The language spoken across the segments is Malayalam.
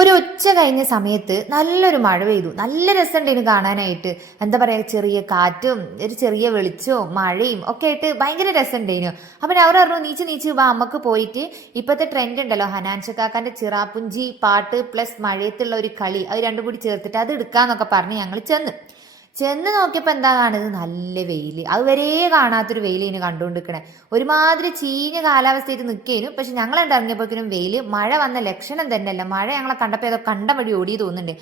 ഒരു ഉച്ച കഴിഞ്ഞ സമയത്ത് നല്ലൊരു മഴ പെയ്തു. നല്ല രസമുണ്ട് ഇനി കാണാനായിട്ട്. എന്താ പറയുക ചെറിയ കാറ്റും ഒരു ചെറിയ വെളിച്ചവും മഴയും ഒക്കെ ആയിട്ട് ഭയങ്കര രസമുണ്ടായിരുന്നു അപ്പം അവർ പറഞ്ഞു നീച്ച് നീച്ച് വാ അമ്മയ്ക്ക് പോയിട്ട് ഇപ്പോഴത്തെ ട്രെൻഡ് ഉണ്ടല്ലോ. ഹനാൻഷ കാക്കാന്റെ ചിറാപ്പുഞ്ചി പാട്ട് പ്ലസ് മഴയത്തുള്ള ഒരു കളി. അത് രണ്ടും കൂടി ചേർത്തിട്ട് അത് എടുക്കാന്നൊക്കെ പറഞ്ഞ് ഞങ്ങൾ ചെന്ന്. ചെന്ന് നോക്കിയപ്പോൾ എന്താ കാണുന്നത്? നല്ല വെയിൽ അതുവരെ കാണാത്തൊരു വെയിൽ ഇനി കണ്ടുകൊണ്ടിരിക്കണേ. ഒരുമാതിരി ചീഞ്ഞ കാലാവസ്ഥയിൽ നിൽക്കേനും പക്ഷെ ഞങ്ങൾ ഇറങ്ങിയപ്പോഴേക്കും വെയിൽ മഴ വന്ന ലക്ഷണം തന്നെയല്ല. മഴ ഞങ്ങളെ കണ്ടപ്പോൾ ഏതോ കണ്ട വഴി ഓടി തോന്നുന്നുണ്ട്.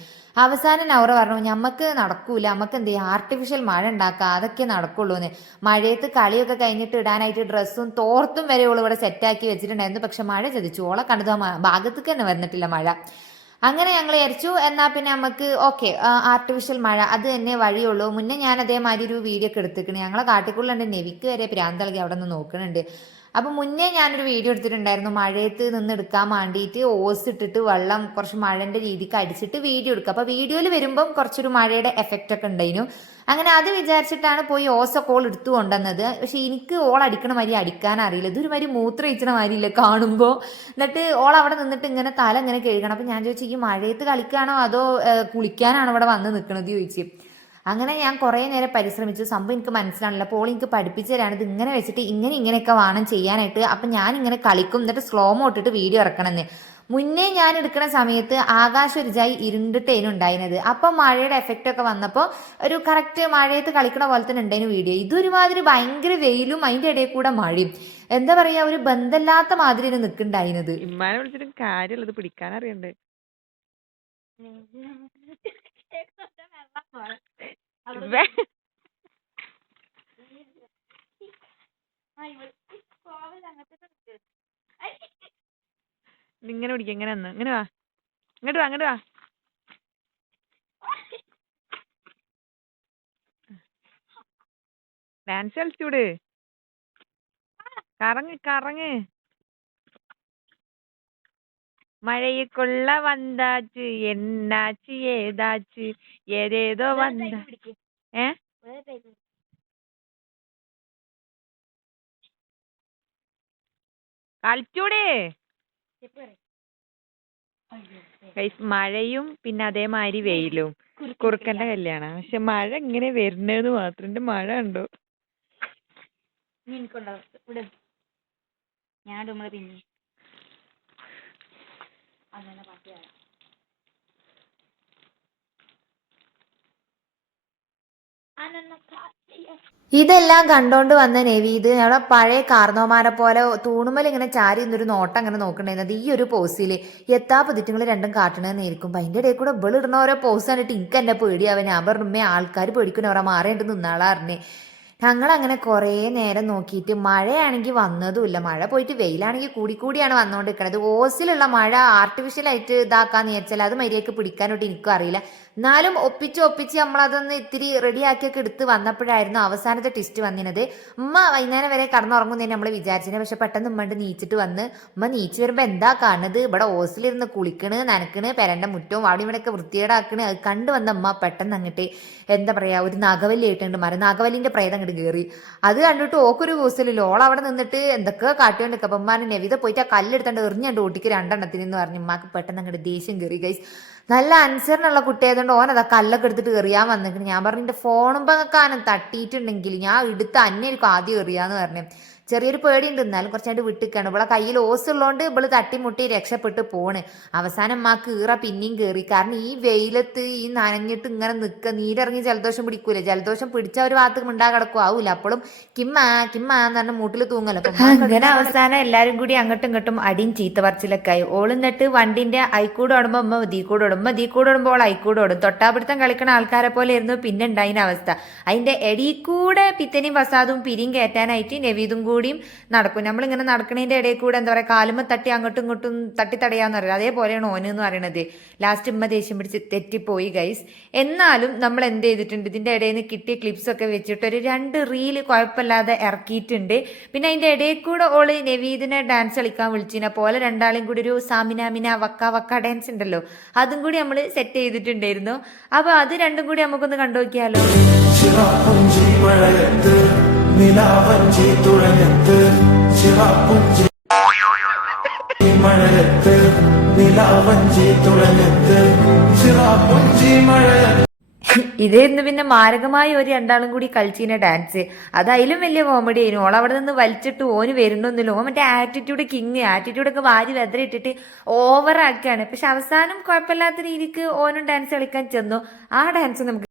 അവസാനം നവറ പറഞ്ഞു ഞമ്മക്ക് നടക്കൂല. നമുക്ക് എന്ത് ചെയ്യാം? ആർട്ടിഫിഷ്യൽ മഴ ഉണ്ടാക്കുക അതൊക്കെ നടക്കുള്ളൂ എന്ന് മഴയത്ത് കളിയൊക്കെ കഴിഞ്ഞിട്ട് ഇടാനായിട്ട് ഡ്രസ്സും തോർത്തും വരെ ഓൾ ഇവിടെ സെറ്റാക്കി വെച്ചിട്ടുണ്ടായിരുന്നു. പക്ഷെ മഴ ചതിച്ചു. ഓളെ കണ്ടത് ഭാഗത്തേക്ക് തന്നെ വന്നിട്ടില്ല മഴ. അങ്ങനെ ഞങ്ങൾ വിചാരിച്ചു എന്നാൽ പിന്നെ നമുക്ക് ഓക്കെ ആർട്ടിഫിഷ്യൽ മഴ അത് തന്നെ വഴിയുള്ളൂ. മുന്നേ ഞാൻ അതേമാതിരി ഒരു വീഡിയോ ഒക്കെ എടുത്തിക്കണേ ഞങ്ങളെ കാട്ടിക്കുള്ളുണ്ട് നെവിക്ക് വരെ പ്രാന്തളകി അവിടെ നിന്ന് നോക്കുന്നുണ്ട് അപ്പം മുന്നേ ഞാനൊരു വീഡിയോ എടുത്തിട്ടുണ്ടായിരുന്നു മഴയത്ത് നിന്ന് എടുക്കാൻ വേണ്ടിയിട്ട് ഓസ് ഇട്ടിട്ട് വെള്ളം കുറച്ച് മഴന്റെ രീതിക്ക് അടിച്ചിട്ട് വീഡിയോ എടുക്കുക. അപ്പോൾ വീഡിയോയിൽ വരുമ്പം കുറച്ചൊരു മഴയുടെ എഫക്റ്റ് ഒക്കെ ഉണ്ടായിരുന്നു. അങ്ങനെ അത് വിചാരിച്ചിട്ടാണ് പോയി ഓസൊക്കെ ഓൾ എടുത്തു കൊണ്ടുവന്നത്. പക്ഷെ എനിക്ക് ഓൾ അടിക്കണ മാതിരി അടിക്കാൻ അറിയില്ല. ഇതൊരു മാതിരി മൂത്രം മാതിരിയില്ല കാണുമ്പോൾ എന്നിട്ട് ഓൾ അവിടെ നിന്നിട്ട് ഇങ്ങനെ തല ഇങ്ങനെ കഴുകണം. അപ്പം ഞാൻ ചോദിച്ചു ഈ മഴയത്ത് കളിക്കാനോ അതോ കുളിക്കാനാണോ ഇവിടെ വന്ന് നിൽക്കണത് ചോദിച്ചു. അങ്ങനെ ഞാൻ കുറേ നേരം പരിശ്രമിച്ചു. സംഭവം എനിക്ക് മനസ്സിലാണല്ലോ അപ്പോൾ എനിക്ക് പഠിപ്പിച്ചു തരാണ് ഇത് ഇങ്ങനെ വെച്ചിട്ട് ഇങ്ങനെ ഇങ്ങനെയൊക്കെ വേണം ചെയ്യാനായിട്ട്. അപ്പം ഞാൻ ഇങ്ങനെ കളിക്കും. എന്നിട്ട് സ്ലോ മോട്ടിട്ട് വീഡിയോ ഇറക്കണമെന്ന്. മുന്നേ ഞാൻ എടുക്കുന്ന സമയത്ത് ആകാശ ഒരു ജായി ഇരുണ്ടിട്ടേനും ഉണ്ടായിരുന്നത്. അപ്പം മഴയുടെ എഫക്റ്റ് ഒക്കെ വന്നപ്പോൾ ഒരു കറക്റ്റ് മഴയത്ത് കളിക്കണ പോലെ തന്നെ ഉണ്ടായിരുന്നു വീഡിയോ ഇതൊരുമാതിരി ഭയങ്കര വെയിലും അതിന്റെ ഇടയിൽ കൂടെ മഴയും. എന്താ പറയാ ഒരു ബന്ധമില്ലാത്ത മാതിരി നിൽക്കുന്നുണ്ടായിരുന്നത്. ഇമ്മാനെ വിളിച്ചിട്ടും പിടിക്കാൻ അറിയണ്ടേ. Ver. ഇങ്ങനെ പിടിക്ക ഇങ്ങനെ വന്ന് ഇങ്ങനെ വാ. ഇങ്ങോട്ട് വാ ഇങ്ങോട്ട് വാ. ഡാൻസ് കളിച്ചൂടെ? കറങ്ങ് കറങ്ങ്. മഴയെ കൊള്ള വന്താച്ച് എന്നാച്ച് ഏതാച്ച് ഏതേതോ വന്നാ ഏ? കളിച്ചൂടെ? മഴയും പിന്നെ അതേമാതിരി വെയിലും. കുറുക്കന്റെ കല്യാണം. പക്ഷെ മഴ ഇങ്ങനെ വരുന്നത് മാത്രം മഴ ഉണ്ടോ ഞാൻ പിന്നെ ഇതെല്ലാം കണ്ടോണ്ട് വന്ന നവി ഇത് നമ്മുടെ പഴയ കാർന്നോമാരെ പോലെ തൂണുമൽ ഇങ്ങനെ ചാരി നിന്നൊരു നോട്ടം അങ്ങനെ നോക്കണ്ടായിരുന്നത് ഈ ഒരു പോസിൽ എത്താ പുതിറ്റുങ്ങൾ രണ്ടും കാട്ടണമെന്നായിരിക്കും അപ്പം അതിന്റെ ഇടയിൽ കൂടെ ഇവൾ ഇടുന്ന ഓരോ പോസ് കണ്ടിട്ട് എനിക്ക് എന്നെ പേടിയാവൻ ഞാൻ പറഞ്ഞു ആൾക്കാർ പേടിക്കുന്ന അവരെ നിന്നാളാ അങ്ങനെ കുറേ നേരം നോക്കിയിട്ട് മഴയാണെങ്കിൽ വന്നതുമില്ല. മഴ പോയിട്ട് വെയിലാണെങ്കിൽ കൂടി കൂടിയാണ് വന്നുകൊണ്ടിരിക്കുന്നത് ഓസിലുള്ള മഴ ആർട്ടിഫിഷ്യലായിട്ട് ഇതാക്കാന്ന് വിചാരിച്ചാൽ അത് മര്യാദയ്ക്ക് പിടിക്കാനോട്ട് എനിക്കും അറിയില്ല. എന്നാലും ഒപ്പിച്ച് ഒപ്പിച്ച് നമ്മളതൊന്ന് ഇത്തിരി റെഡിയാക്കിയൊക്കെ എടുത്ത് വന്നപ്പോഴായിരുന്നു അവസാനത്തെ ടെസ്റ്റ് വന്നിരുന്നത്. ഉമ്മ വൈകുന്നേരം വരെ കടന്നുറങ്ങുന്നതിന് നമ്മൾ വിചാരിച്ചിരുന്നത്. പക്ഷെ പെട്ടെന്ന് ഉമ്മണ്ട് നീച്ചിട്ട് വന്ന് ഉമ്മ നീച്ച് വരുമ്പോൾ എന്താ കാണുന്നത്? ഇവിടെ ഓസിലിരുന്ന് കുളിക്കണ് നനക്കണ് പെരന്റെ മുറ്റവും അവിടെ ഇവിടെയൊക്കെ വൃത്തികേടാക്കണ്. അത് കണ്ടു വന്ന ഉമ്മ പെട്ടെന്ന് അങ്ങോട്ട് എന്താ പറയുക ഒരു നഗവല്ലി ആയിട്ടുണ്ട് മരം നഗവല്ലിന്റെ പ്രേതം അങ്ങോട്ട് കയറി അത് കണ്ടിട്ട് ഓക്കൊരു കൂസലില്ല ഓൾ അവിടെ നിന്നിട്ട് എന്തൊക്കെ കാട്ടിയോണ്ട് അപ്പം ഉമ്മാനെ നെവിത പോയിട്ട് ആ കല്ലെടുത്തോണ്ട് എറിഞ്ഞുണ്ട് ഓട്ടിക്ക് രണ്ടെണ്ണത്തിന് എന്ന് പറഞ്ഞു ഉമ്മാക്ക് പെട്ടെന്ന് അങ്ങോട്ട് ദേഷ്യം കയറി ഗൈസ് നല്ല അൻസറിനുള്ള കുട്ടിയായതുകൊണ്ട് ഓൻ അതാ കല്ലൊക്കെ എടുത്തിട്ട് എറിയാൻ വന്നിട്ട് ഞാൻ പറഞ്ഞു എന്റെ ഫോണും പങ്ങക്കാനും തട്ടിയിട്ടുണ്ടെങ്കിൽ ഞാൻ എടുത്ത് അന്നേരിക്കും ആദ്യം എറിയാന്ന് പറഞ്ഞു. ചെറിയൊരു പേടിയുണ്ട്. എന്നാലും കുറച്ചായിട്ട് വിട്ടിക്കാണ്. ഇവളെ കയ്യിൽ ഓസ് ഉള്ളതുകൊണ്ട് ഇവൾ തട്ടിമുട്ടി രക്ഷപ്പെട്ട് പോണ്. അവസാനം മാക്ക് കീറ പിന്നെയും കയറി കാരണം ഈ വെയിലത്ത് ഈ നനഞ്ഞിട്ട് ഇങ്ങനെ നിൽക്കുക നീരിറങ്ങി ജലദോഷം പിടിക്കൂല? ജലദോഷം പിടിച്ച ഒരു ഭാഗത്ത് മിണ്ടാ കിടക്കും. ആവൂല. അപ്പോഴും കിമ്മ കിമ്മ എന്ന് പറഞ്ഞ മൂട്ടിൽ തൂങ്ങലോ അങ്ങനെ അവസാനം എല്ലാരും കൂടി അങ്ങോട്ടും ഇങ്ങോട്ടും അടിയും ചീത്ത പറച്ചിലൊക്കെ ആയി. ഓളുന്നിട്ട് വണ്ടിന്റെ ഐക്കൂട് ഓടുമ്പോ അമ്മ ദീ കൂടെ ഓടും. അമ്മ ദീ കൂടെ ഓടുമ്പോൾ ഓൾ ഐക്കൂടെ ഓടും. തൊട്ടാപിടുത്തം കളിക്കണ ആൾക്കാരെ പോലെ ഇരുന്നു പിന്നെ ഉണ്ടായിന അവസ്ഥ. അതിന്റെ എടീ കൂടെ പിത്തനെയും വസാദും പിരിയും കയറ്റാനായിട്ട് നവീതും കൂടിയും നടക്കും. നമ്മളിങ്ങനെ നടക്കുന്നതിന്റെ ഇടയിൽ കൂടെ എന്താ പറയുക കാലുമ്മ തട്ടി അങ്ങോട്ടും ഇങ്ങോട്ടും തട്ടി തടയാന്ന് പറയുന്നത് അതേപോലെയാണ് ഓന് എന്ന് പറയുന്നത് ലാസ്റ്റ് ഉമ്മ ദേഷ്യം പിടിച്ച് തെറ്റിപ്പോയി ഗൈസ് എന്നാലും നമ്മൾ എന്ത് ചെയ്തിട്ടുണ്ട്? ഇതിന്റെ ഇടയിൽ നിന്ന് കിട്ടിയ ക്ലിപ്സ് ഒക്കെ വെച്ചിട്ട് ഒരു രണ്ട് റീൽ കുഴപ്പമില്ലാതെ ഇറക്കിയിട്ടുണ്ട്. പിന്നെ അതിന്റെ ഇടയിൽ കൂടെ ഓൾ നവീദിനെ ഡാൻസ് കളിക്കാൻ വിളിച്ചിനെ. പോലെ രണ്ടാളും കൂടി ഒരു സാമിനാമിന വക്ക വക്ക ഡാൻസ് ഉണ്ടല്ലോ. അതും കൂടി നമ്മൾ സെറ്റ് ചെയ്തിട്ടുണ്ടായിരുന്നു. അപ്പൊ അത് രണ്ടും കൂടി നമുക്കൊന്ന് കണ്ടു നോക്കിയാലോ? മഴയത്ത് നിലാവഞ്ചി തുഴഞ്ഞത്ത് ചിറാപ്പുഞ്ചി നിലാവഞ്ചി തുഴഞ്ഞത്ത് ചിറാപ്പുഞ്ചി മഴ ഇതേന്ന് പിന്നെ മാരകമായ ഒരു രണ്ടാളും കൂടി കളിച്ചിന ഡാൻസ് അത് അതിലും വലിയ കോമഡി ആയിരുന്നു. ഓൾ അവിടെ നിന്ന് വലിച്ചിട്ട് ഓന് വരുന്നൊന്നുമില്ല ഓ മറ്റേ ആറ്റിറ്റ്യൂഡ് കിങ് ആറ്റിറ്റ്യൂഡൊക്കെ വാരി വെതറിട്ടിട്ട് ഓവർ ആക്കുകയാണ് പക്ഷെ അവസാനം കുഴപ്പമില്ലാത്ത രീതിക്ക് ഓനും ഡാൻസ് കളിക്കാൻ ചെന്നു. ആ ഡാൻസ് നമുക്ക്